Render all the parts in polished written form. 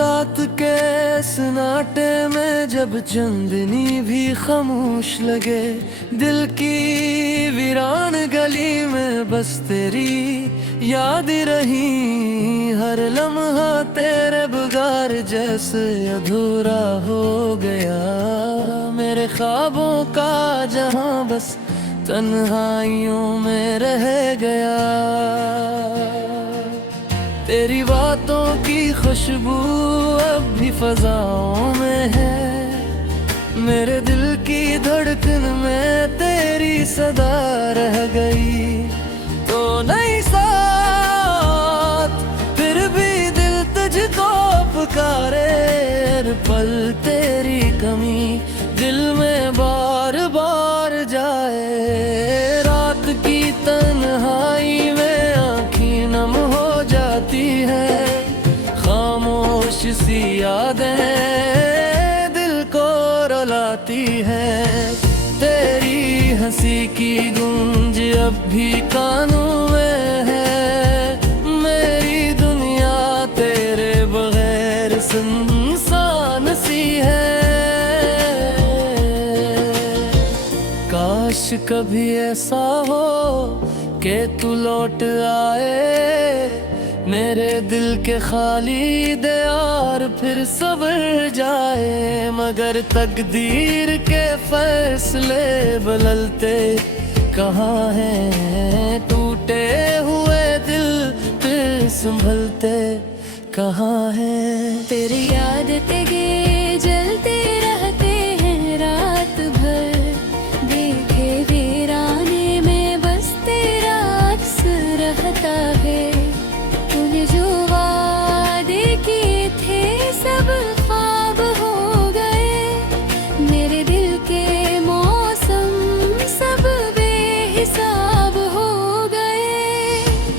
रात के सन्नाटे में जब चांदनी भी खामोश लगे, दिल की वीरान गली में बस तेरी याद रही। हर लम्हा तेरे बगैर जैसे अधूरा हो गया। मेरे ख्वाबों का जहां बस तन्हाइयों में रह गया। तेरी बातों की खुशबू अब भी फजाओं में है। मेरे दिल की धड़कन में तेरी सदा रह गई। तो नहीं साथ फिर भी दिल तुझको पुकारे। हर पल तेरी कमी दिल में बार बार जाए। रात की तन्हाई में आँखें नम हो जाती है। खामोश सी यादें दिल को रुलाती है। तेरी हंसी की गूंज अब भी कानों में है। मेरी दुनिया तेरे बगैर सुनसान सी है। काश कभी ऐसा हो कि तू लौट आए। मेरे दिल के खाली दीवार फिर सवर जाए। मगर तकदीर के फैसले बदलते कहाँ हैं। टूटे हुए दिल फिर संभलते कहाँ हैं। तेरी आदतें जलते रहते हैं रात भर। देखे वीराने में बस तेरा अक्स रहता है। तूने जो वादे किए थे सब ख्वाब हो गए। मेरे दिल के मौसम सब बेहिसाब हो गए।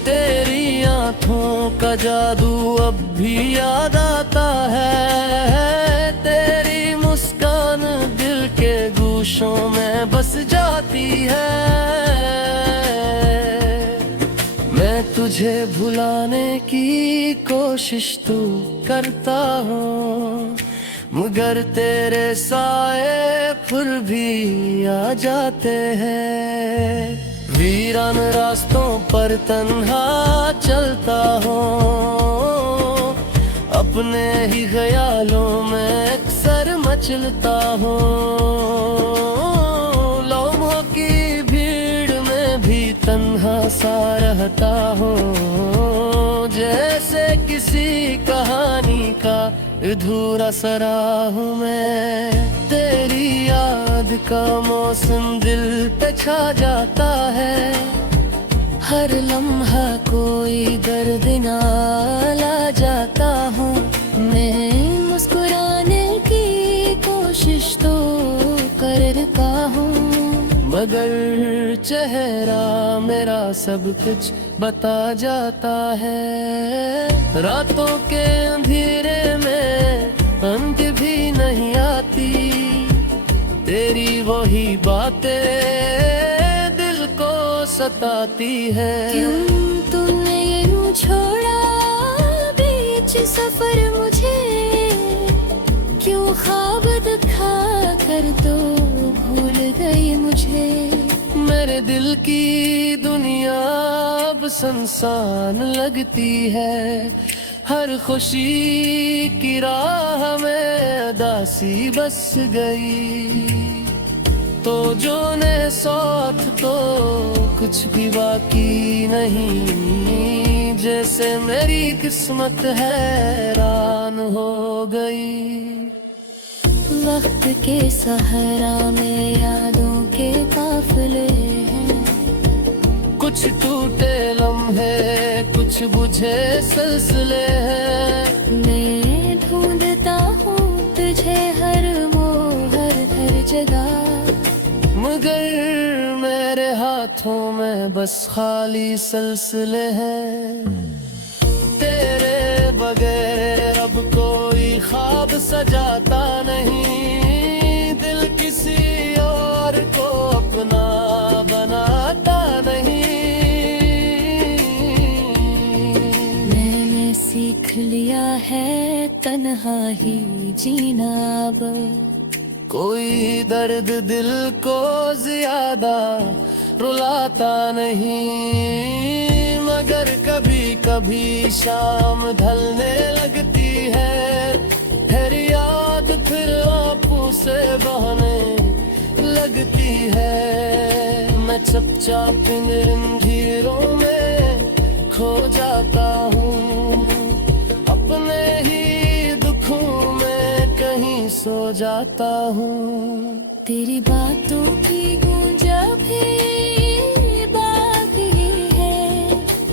तेरी आँखों का जादू अब भी याद आता है। तेरी मुस्कान दिल के गूशों में बस जाती है। मैं तुझे भुलाने की कोशिश तो करता हूँ, मगर तेरे साए फिर भी आ जाते हैं। वीरान रास्तों पर तन्हा चलता हूँ। अपने ही ख्यालों में अक्सर मचलता हूँ। लम्हों की भीड़ में भी तन्हा सा रहता हूँ। जैसे किसी कहानी का अधूरा सरा हूँ मैं। तेरी याद का मौसम दिल पे छा जाता है। हर लम्हा कोई दर्द ना ला जाता हूँ। मैं मुस्कुराने की कोशिश तो करता हूँ, मगर चेहरा मेरा सब कुछ बता जाता है। रातों के अंधेरे में नींद भी नहीं आती। तेरी वही बातें दिल को सताती है। क्यों तूने यूं छोड़ा बीच सफर मुझे। क्यों ख्वाब दिखा कर तो भूल गई मुझे। मेरे दिल की दुनिया अब सुनसान लगती है। हर खुशी की राह में उदासी बस गई। तो जो ने साथ तो कुछ भी बाकी नहीं। जैसे मेरी किस्मत हैरान हो गई। वक्त के सहारा में यादों के काफिले हैं। कुछ टूटे लम्हे कुछ बुझे सिलसिले हैं। मैं ढूंढता हूँ तुझे हर मोड़ हर जगह। मगर मेरे हाथों में बस खाली सिलसिले हैं। तेरे बगैर अब कोई ख्वाब सजाता नहीं। दिल किसी और को अपना बनाता नहीं। मैंने सीख लिया है तन्हा ही जीना अब। कोई दर्द दिल को ज्यादा रुलाता नहीं, मगर कभी कभी शाम ढलने लगती है, फिर याद फिर आंखों से बहने लगती है। मैं चुपचाप इन अंधेरों में खो जाता हूँ, अपने ही दुखों में कहीं सो जाता हूँ। तेरी बातों की गूंजा भी बाकी है,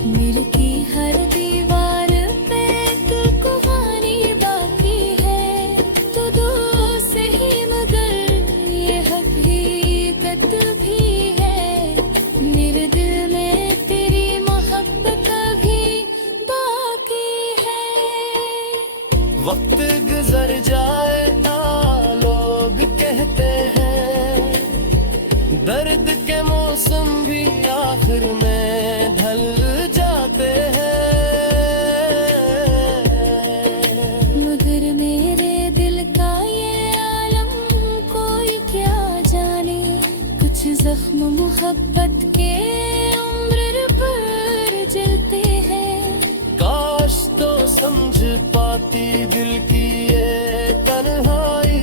दिल की हर दीवार पे एक कहानी बाकी है। तो दोस्त ही मगर ये हकीकत भी है, मेरे दिल में तेरी मोहब्बत भी बाकी है। वक्त गुजर जाए लोग कहते हैं, दर्द के मौसम भी आखिर में ढल जाते हैं। मगर मेरे दिल का ये आलम कोई क्या जाने, कुछ जख्म मोहब्बत के उम्र पर जलते हैं। काश तो समझ पाती दिल की ये तन्हाई,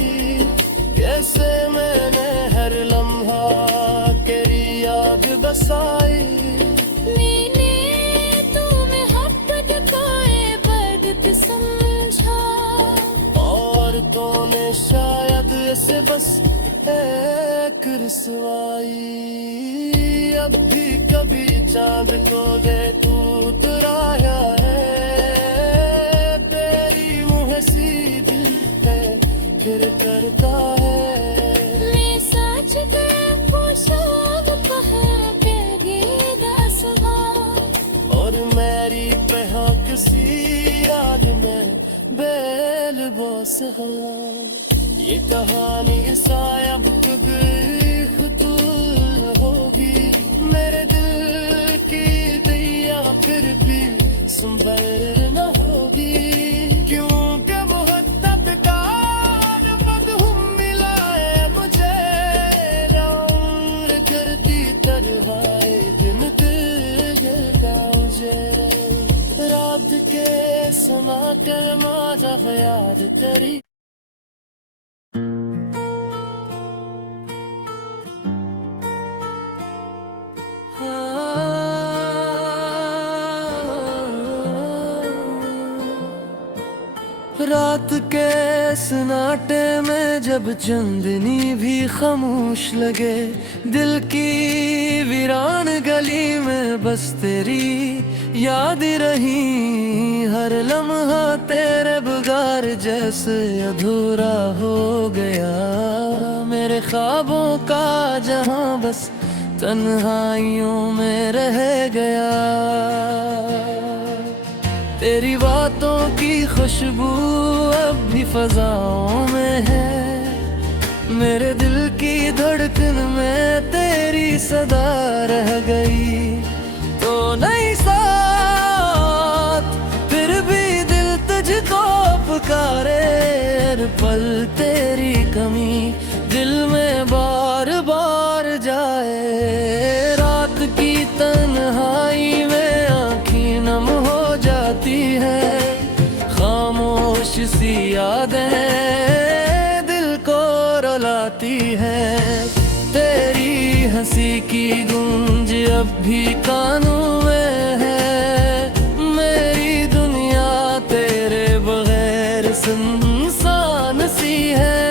कैसे मैंने हर लम्हा तेरी याद बसाई। मैंने तुम्हें मोहब्बत का इबादत समझा, और तूने शायद इसे बस एक रसवाई। अब भी कभी चांद को दे तू उतराया है, तेरी मुँह सीधी है फिर करता है। मैं सच के पोशाक पहन के गीत सुना, और मेरी पहा किसी याद में बेल बोस हो। ये कहानी शायद कभी खुद होगी, मेरे दिल की दैया फिर भी संभल न होगी। क्योंकि मोहब्बत का मधुम मिला है मुझे, उम्र करती तरहाए दिन दिल जगा मुझे। रात के सन्नाटे माजा याद तेरी। रात के सन्नाटे में जब चांदनी भी खामोश लगे, दिल की वीरान गली में बस तेरी याद रही। हर लम्हा तेरे बगैर जैसे अधूरा हो गया, मेरे ख्वाबों का जहां बस तन्हाइयों में रह गया। तेरी बातों की खुशबू अब भी फजाओं में है, मेरे दिल की धड़कन में तेरी सदा रह गई। तो नहीं साथ फिर भी दिल तुझको पुकारे, हर पल तेरी कमी दिल में बार बार जाए। रात की तन्हाई में आँखें नम हो जाती है, खामोश सी यादें दिल को रुलाती है। तेरी हंसी की गूंज अब भी कानों में है, मेरी दुनिया तेरे बगैर सुनसान सी है।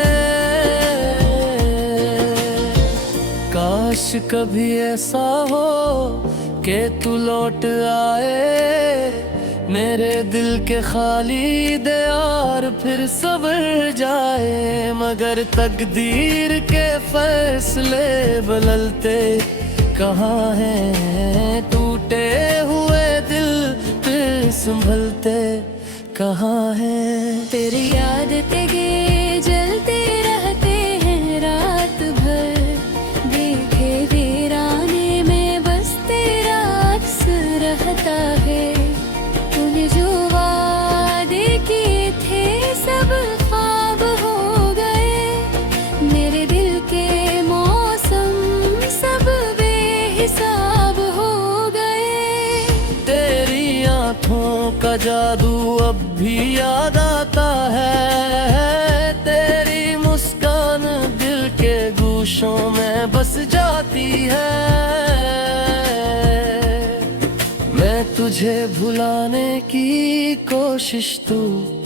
काश कभी ऐसा हो कि तू लौट आए, मेरे दिल के खाली दयार फिर सबर जाए। मगर तकदीर के फैसले बदलते कहाँ हैं, टूटे हुए दिल फिर संभलते कहाँ हैं। तेरी आदतें जलते रहते हैं रात भर, देखे वीराने में बस तेरा अक्स रहता है। तूने जो वादे किए थे जादू अब भी याद आता है, तेरी मुस्कान दिल के गूशों में बस जाती है। मैं तुझे भुलाने की कोशिश तो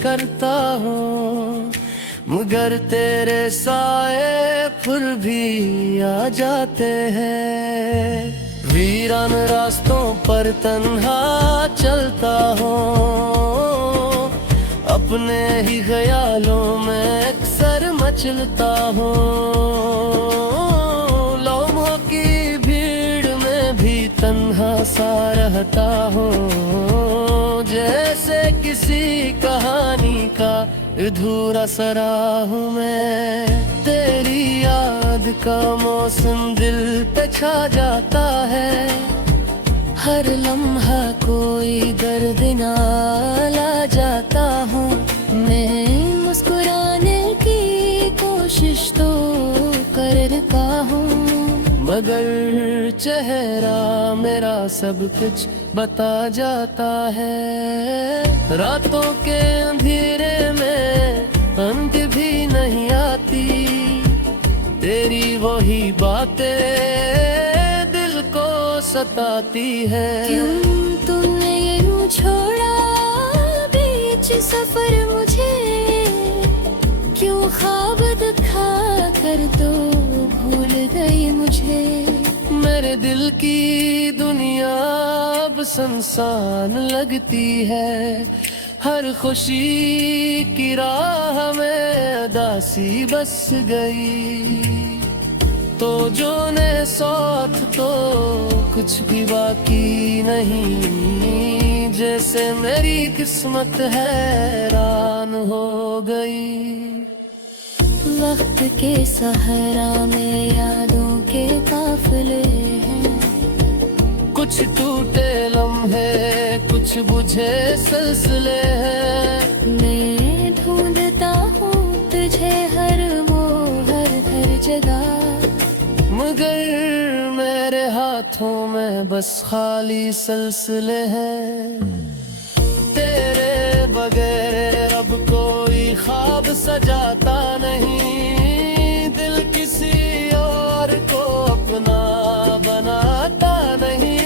करता हूँ, मगर तेरे साए फिर भी आ जाते हैं। वीरान रास्तों पर तन्हा चलता हूँ, अपने ही ख्यालों में अक्सर मचलता हूँ। लम्हों की भीड़ में भी तन्हा सा रहता हूँ, जैसे किसी कहानी का अधूरा सा हूँ मैं। तेरी याद का मौसम दिल पे छा जाता है, हर लम्हा कोई दर्द ना ला जाता हूँ। मैं मुस्कुराने की कोशिश तो करता हूँ, मगर चेहरा मेरा सब कुछ बता जाता है। रातों के अंधेरे में अंत भी नहीं आती, तेरी वही बातें दिल को सताती है। क्यों तुमने यूं छोड़ा बीच सफर मुझे, क्यों ख्वाब दिखा कर तो भूल गई मुझे। मेरे दिल की दुनिया अब सुनसान लगती है, हर खुशी की राह में उदासी बस गई। तो जो ने साथ तो कुछ भी बाकी नहीं, जैसे मेरी किस्मत हैरान हो गई। वक्त के सहारा में यादों के काफिले हैं, कुछ टूटे लम्हे कुछ बुझे सिलसिले हैं। मैं ढूंढता हूँ तुझे हर जगह, मगर मेरे हाथों में बस खाली सिलसिले हैं। तेरे बगैर अब कोई ख्वाब सजाता नहीं, दिल किसी और को अपना बनाता नहीं।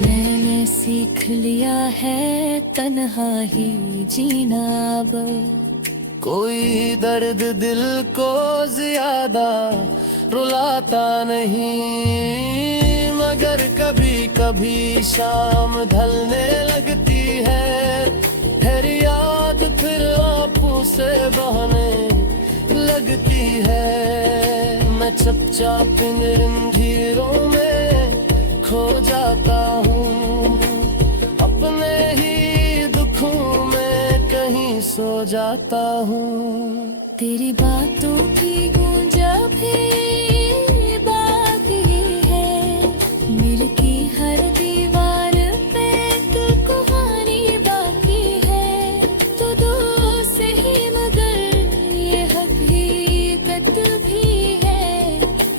मैंने सीख लिया है तन्हा ही जीना अब, कोई दर्द दिल को ज्यादा रुलाता नहीं, मगर कभी कभी शाम ढलने लगती है, फिर याद फिर आंखों से बहने लगती है। मैं चुपचाप इन अंधेरों में खो जाता हूँ, अपने ही दुखों में कहीं सो जाता हूँ। तेरी बातों की गूंजा भी बाकी है, दिल की हर दीवार पे तू कहानी बाकी है। तू दोस्त ही मगर ये हकीकत भी है,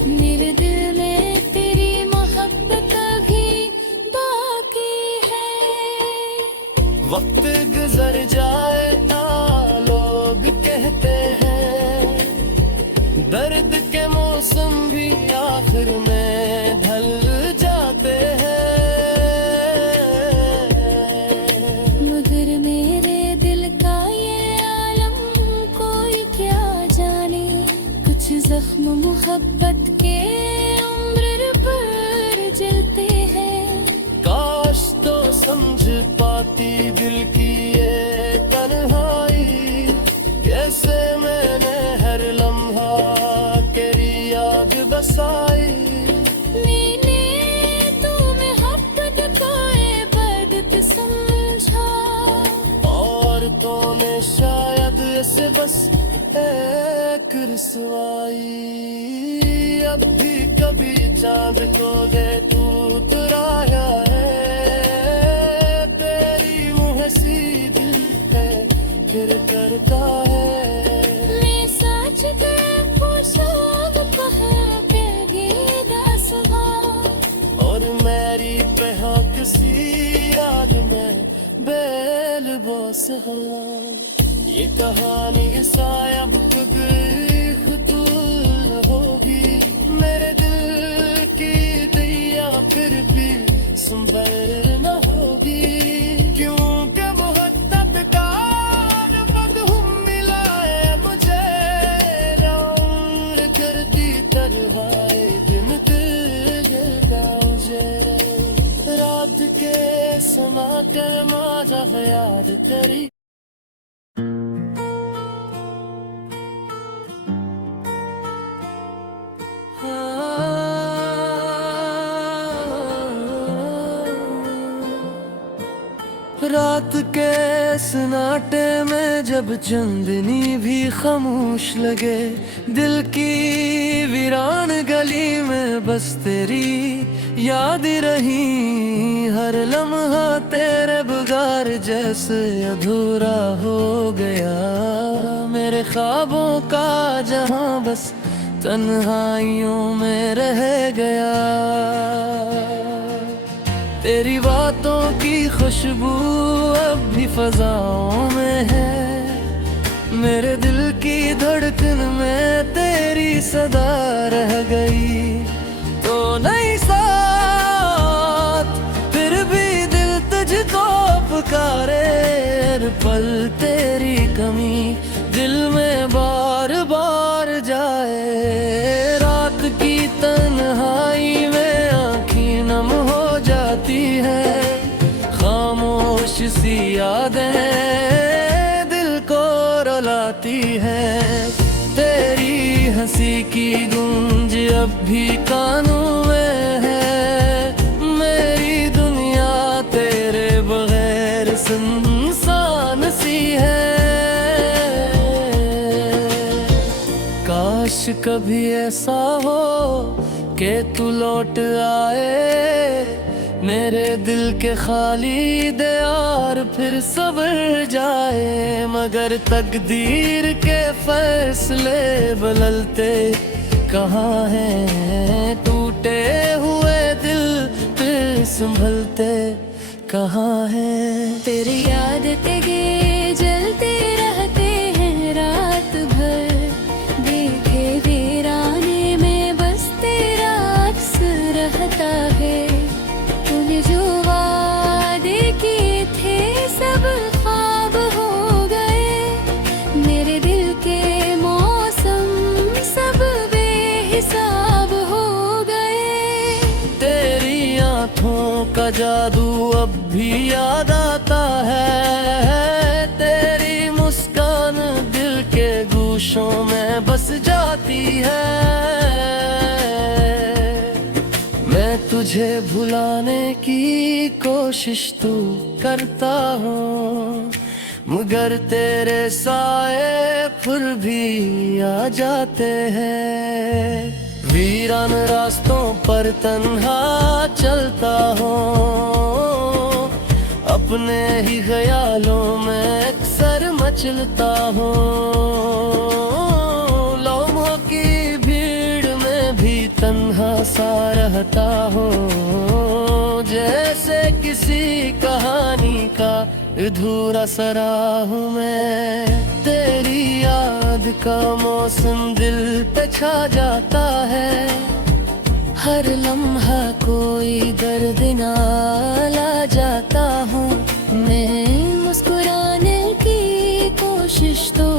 मेरे दिल में तेरी मोहब्बत भी बाकी है। वक्त गुजर जाए ता लोग कहते हैं, दर्द के मौसम भी आखिर में ढल जाते हैं। मगर मेरे दिल का ये आलम कोई क्या जाने, कुछ जख्म मोहब्बत के उम्र पर जलते हैं। काश तो समझ पाती दिल की ये तन्हाई, कैसे मैंने हर लम्हा तेरी याद बसाई। मैंने तुम्हें मोहब्बत को इबादत समझा, और तूने शायद इसे बस एक रसवाई। अब भी कभी चांद को दे तू तुराया है, तेरी मुँह सी दिल है फिर करता है। मैं सच के पोशाक पहन के गीत सुना, और मेरी पे किसी हो। ये कहानी शायद खुद होगी, मेरे दिल की दैया फिर भी संभल न होगी, क्योंकि मोहब्बत का मधुम मिला है मुझे, उम्र करती तरवाए दिन दिल गिरता मुझे, रात के समा कर माजा याद तेरी। रात के सन्नाटे में जब चांदनी भी खामोश लगे, दिल की वीरान गली में बस तेरी याद रही, हर लम्हा तेरे बगैर जैसे अधूरा हो गया, मेरे ख्वाबों का जहां बस तन्हाइयों में रह गया, तेरी बातों की खुशबू अब भी फजाओं में है, मेरे दिल की धड़कन में तेरी सदा रह गई, तो नहीं साथ फिर भी दिल तुझको पुकारे, हर पल तेरी कमी दिल में बार बार जाए, रात की तन्हाई में आँखें नम हो जाती है, खामोश सी यादें दिल को रुलाती है, तेरी हंसी की गूंज अब भी कानों में है, मेरी दुनिया तेरे बगैर सुनसान सी है, काश कभी ऐसा हो कि तू लौट आए, मेरे दिल के खाली दीवार फिर सवर जाए, मगर तकदीर के फैसले बदलते कहाँ हैं, टूटे हुए दिल फिर संभलते कहाँ हैं, तेरी यादें गे जलते रहते हैं रात भर, देखे वीराने में बस तेरा अक्स रहता है, तूने जो वादे किए थे सब ख्वाब हो गए, मेरे दिल के मौसम सब बेहिसाब हो गए, तेरी आँखों का जादू अब भी याद आता है, तेरी मुस्कान दिल के गूशों में बस जाती है, मैं तुझे भुलाने की कोशिश तो करता हूँ, मगर तेरे साए फिर भी आ जाते हैं, वीरान रास्तों पर तन्हा चलता हूँ, अपने ही ख्यालों में अक्सर मचलता हूँ, लम्हों की भीड़ में भी तन्हा सा रहता हूँ, जैसे किसी कहानी का अधूरा सरा हूँ मैं, तेरी याद का मौसम दिल पे छा जाता है, हर लम्हा कोई दर्द ना ला जाता हूँ, मैं मुस्कुराने की कोशिश तो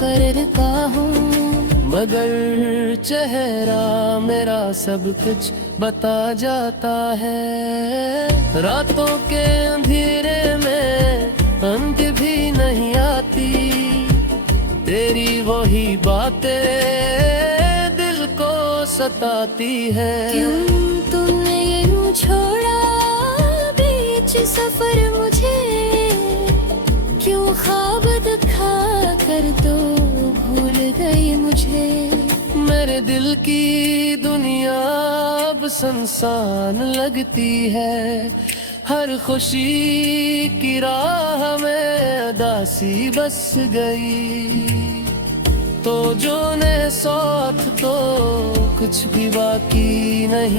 करता हूँ, मगर चेहरा मेरा सब कुछ बता जाता है, रातों के अंधेरे में अंत भी नहीं आती, तेरी वही बातें दिल को सताती है, क्यों तुमने यूं छोड़ा बीच सफर मुझे, क्यों ख्वाब दिखा कर तो भूल गई मुझे, मेरे दिल की दुनिया अब सुनसान लगती है, हर खुशी की राह में उदासी बस गई, तो जो ने साथ तो कुछ भी बाकी नहीं।